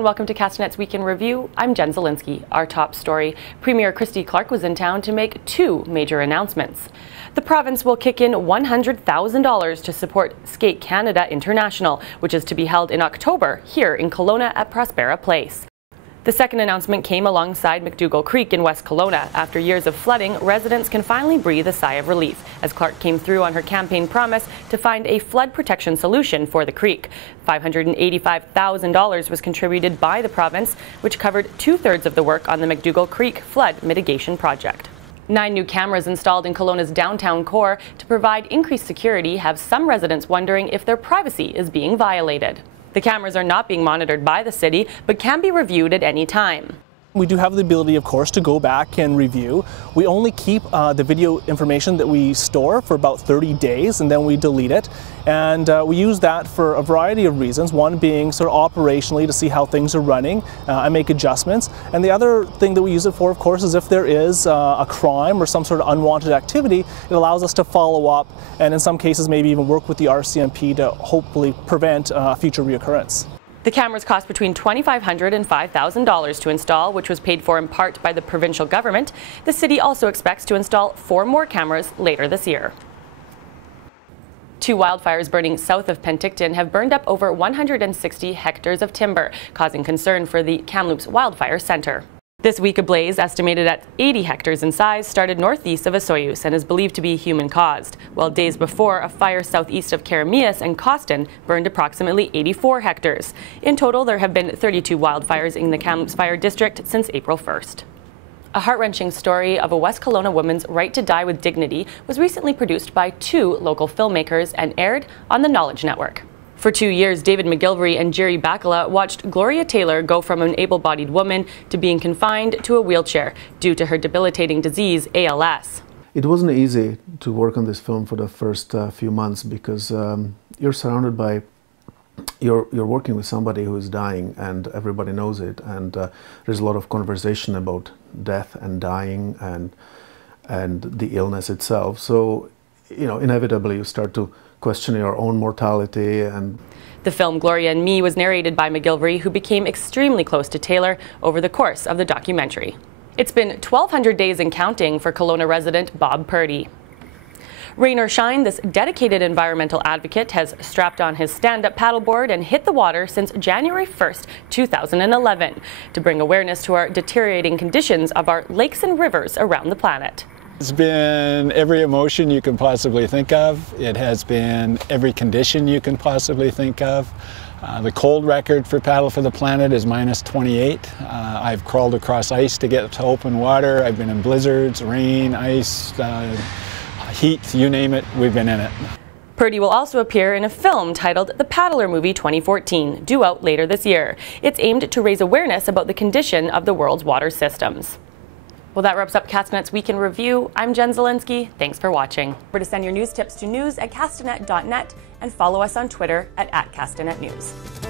and welcome to Castanet's Week in Review. I'm Jen Zielinski. Our top story, Premier Christy Clark was in town to make two major announcements. The province will kick in $100,000 to support Skate Canada International, which is to be held in October here in Kelowna at Prospera Place. The second announcement came alongside McDougall Creek in West Kelowna. After years of flooding, residents can finally breathe a sigh of relief as Clark came through on her campaign promise to find a flood protection solution for the creek. $585,000 was contributed by the province, which covered two-thirds of the work on the McDougall Creek flood mitigation project. 9 new cameras installed in Kelowna's downtown core to provide increased security have some residents wondering if their privacy is being violated. The cameras are not being monitored by the city, but can be reviewed at any time. We do have the ability, of course, to go back and review. We only keep the video information that we store for about 30 days and then we delete it. And we use that for a variety of reasons, one being sort of operationally to see how things are running and make adjustments. And the other thing that we use it for, of course, is if there is a crime or some sort of unwanted activity, it allows us to follow up and in some cases maybe even work with the RCMP to hopefully prevent future reoccurrence. The cameras cost between $2,500 and $5,000 to install, which was paid for in part by the provincial government. The city also expects to install 4 more cameras later this year. 2 wildfires burning south of Penticton have burned up over 160 hectares of timber, causing concern for the Kamloops Wildfire Centre. This week, a blaze estimated at 80 hectares in size started northeast of Osoyoos and is believed to be human-caused, while days before, a fire southeast of Karamias and Coston burned approximately 84 hectares. In total, there have been 32 wildfires in the Kamloops Fire District since April 1st. A heart-wrenching story of a West Kelowna woman's right to die with dignity was recently produced by 2 local filmmakers and aired on the Knowledge Network. For 2 years, David McGilvery and Jerry Bacala watched Gloria Taylor go from an able-bodied woman to being confined to a wheelchair due to her debilitating disease, ALS. It wasn't easy to work on this film for the first few months because you're surrounded by, you're working with somebody who is dying and everybody knows it, and there's a lot of conversation about death and dying and the illness itself. So, you know, inevitably you start to question your own mortality. And the film Gloria and Me was narrated by McGilvery, who became extremely close to Taylor over the course of the documentary. It's been 1,200 days and counting for Kelowna resident Bob Purdy. Rain or shine, this dedicated environmental advocate has strapped on his stand-up paddleboard and hit the water since January 1st, 2011, to bring awareness to our deteriorating conditions of our lakes and rivers around the planet. It's been every emotion you can possibly think of. It has been every condition you can possibly think of. The cold record for Paddle for the Planet is -28. I've crawled across ice to get to open water. I've been in blizzards, rain, ice, heat, you name it, we've been in it. Purdy will also appear in a film titled The Paddler Movie 2014, due out later this year. It's aimed to raise awareness about the condition of the world's water systems. Well, that wraps up Castanet's Week in Review. I'm Jen Zielinski. Thanks for watching. Remember to send your news tips to news@castanet.net and follow us on Twitter at @CastanetNews.